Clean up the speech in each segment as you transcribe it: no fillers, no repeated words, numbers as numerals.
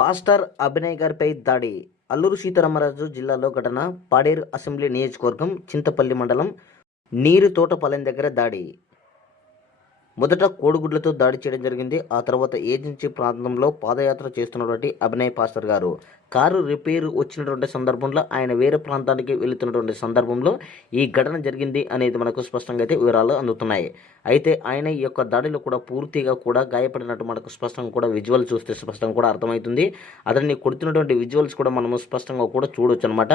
Pastor Abhinay గారిపై దాడి. అల్లూరు సీతారామరాజు జిల్లాలో ఘటన. పాడేరు అసెంబ్లీ నియోజకవర్గం చింతపల్లి మండలం నీరుతోటపాలెం దగ్గర దాడి. మొదట కోడిగుడ్లతో దాడి చేయడం జరిగింది. ఆ తర్వాత ఏజెన్సీ ప్రాంతంలో పాదయాత్ర చేస్తున్నటువంటి అభినయ్ పాస్టర్ గారు కారు రిపేరు వచ్చినటువంటి సందర్భంలో ఆయన వేరే ప్రాంతానికి వెళుతున్నటువంటి సందర్భంలో ఈ ఘటన జరిగింది అనేది మనకు స్పష్టంగా అయితే వివరాలు అందుతున్నాయి. అయితే ఆయన ఈ యొక్క దాడిలో కూడా పూర్తిగా కూడా గాయపడినట్టు మనకు స్పష్టంగా కూడా విజువల్ చూస్తే స్పష్టంగా కూడా అర్థమవుతుంది. అతన్ని కొడుతున్నటువంటి విజువల్స్ కూడా మనము స్పష్టంగా కూడా చూడొచ్చు అనమాట.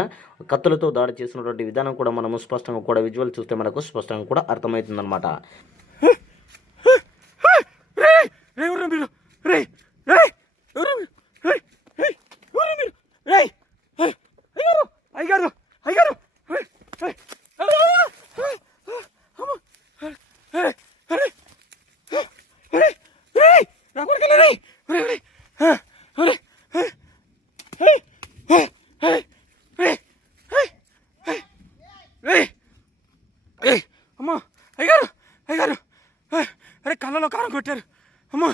కత్తులతో దాడి చేసినటువంటి విధానం కూడా మనము స్పష్టంగా కూడా విజువల్ చూస్తే మనకు స్పష్టంగా కూడా అర్థమవుతుంది అనమాట. అమ్మా అయ్యారు అయ్యారు అరే కళ్ళలో కారం కొట్టారు అమ్మా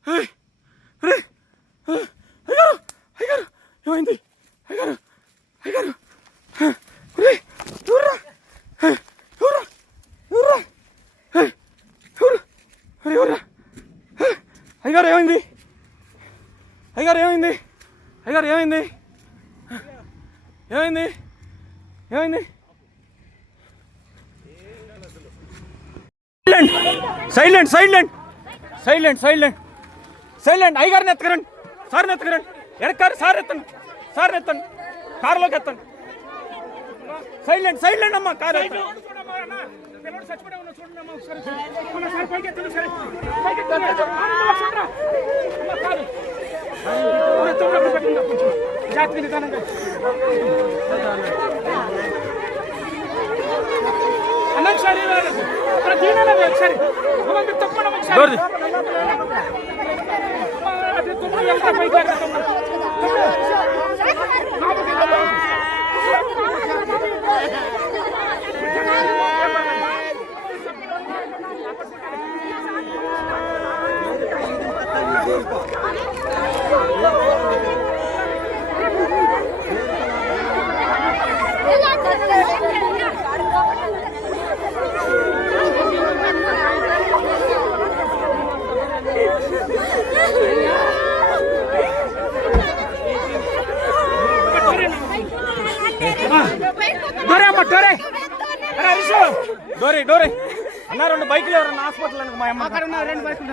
అయ్యారు అయ్యారు ఏమైంది అయ్యారు అయ్యారు అయ్యారు ఏమైంది అయ్యారు ఏమైంది అయ్యారు ఏమైంది ఏమైంది ఏమైంది silent silent silent silent silent అయ్యగారిని ఎత్తకరండి సార్ని ఎత్తకరండి ఎడకారు సార్ ఎత్తండి సార్ని ఎత్తండి కారులోకి ఎత్తండి సైలెంట్ సైలెంట్ అమ్మా కారు డోరే డోరే అన్న రెండు బైకులు ఎవరన్నా హాస్పిటల్ అనుకో మా అమ్మ రెండు బైకులు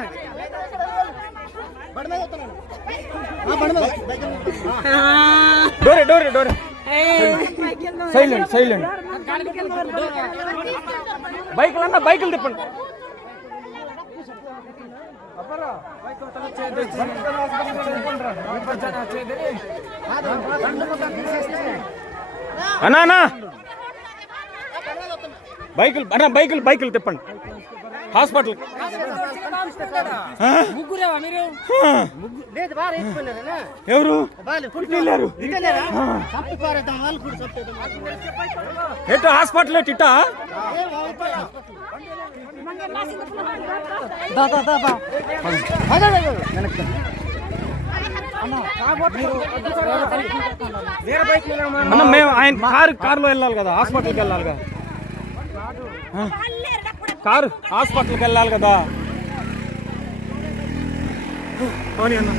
డోరే డోరే డోరే సైలెంట్ సైలెంట్ బైకులు అన్న బైకులు తిప్పండి అన్నా అన్నా బైకులు అన్న బైకులు బైకులు తిప్పండి హాస్పిటల్ ఎవరు ఎటు హాస్పిటల్ ఇట్టా మేము ఆయన కారులో వెళ్ళాలి కదా హాస్పిటల్కి వెళ్ళాలి కదా కారు హాస్పిటల్కి వెళ్ళాలి కదా అవును అన్న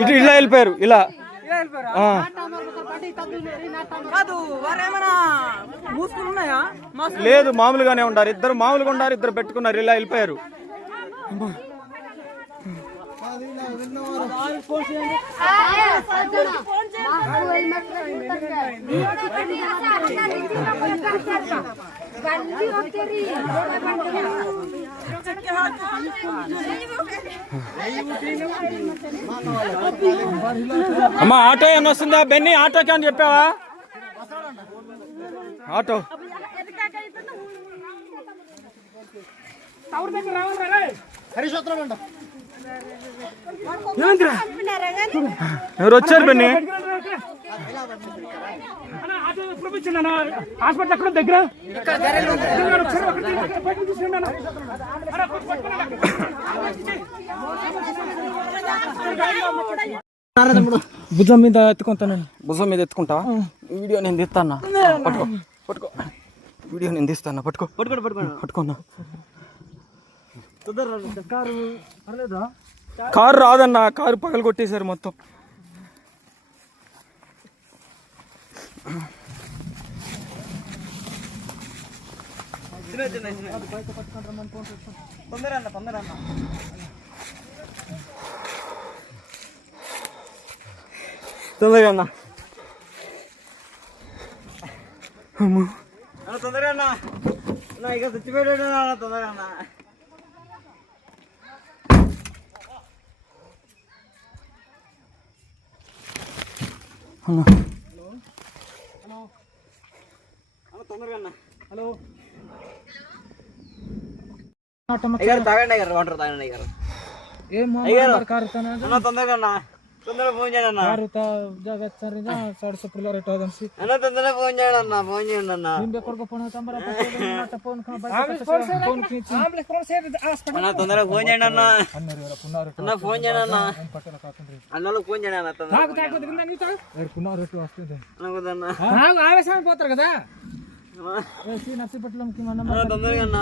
ఇటు ఇలా వెళ్ళిపోయారు ఇలా లేదు మామూలుగానే ఉండారు ఇద్దరు మామూలుగా ఉండారు ఇద్దరు పెట్టుకున్నారు ఇలా వెళ్ళిపోయారు అమ్మా ఆటో ఏమన్నా వస్తుందా బెన్నీ ఆటోకి అని చెప్పావా ఆటో ఎవరు వచ్చారు బెన్ని హాస్పిటల్ ఎక్కడ దగ్గర భుజం మీద ఎత్తుకుంటానండి భుజం మీద ఎత్తుకుంటావా వీడియో నేను తీస్తాను పట్టుకో పట్టుకో వీడియో నేను తీస్తాను పట్టుకో పట్టుకున్నా కారు రాదన్న కారు పగలు కొట్టేశారు మొత్తం తొందరగా అన్న తొందరగా అన్న ఇక చచ్చిపోయాడు తొందరగా అన్న తొందరగా అన్న హలో తాగండి అయ్యారు వాటర్ తాగండి అయ్యారు తొందరగా అన్న తొందరగా ఫోన్ చేయండి అన్న అన్న తొందరగా ఫోన్ చేయండి అన్న ఫోన్ చేయండి అన్న అన్న తొందరగా ఫోన్ చేయండి అన్న అన్న ఫోన్ చేయండి అన్న అన్నలో ఫోన్ చేయండి అన్న ఆవేశం పోతారు కదా తొందరగా అన్న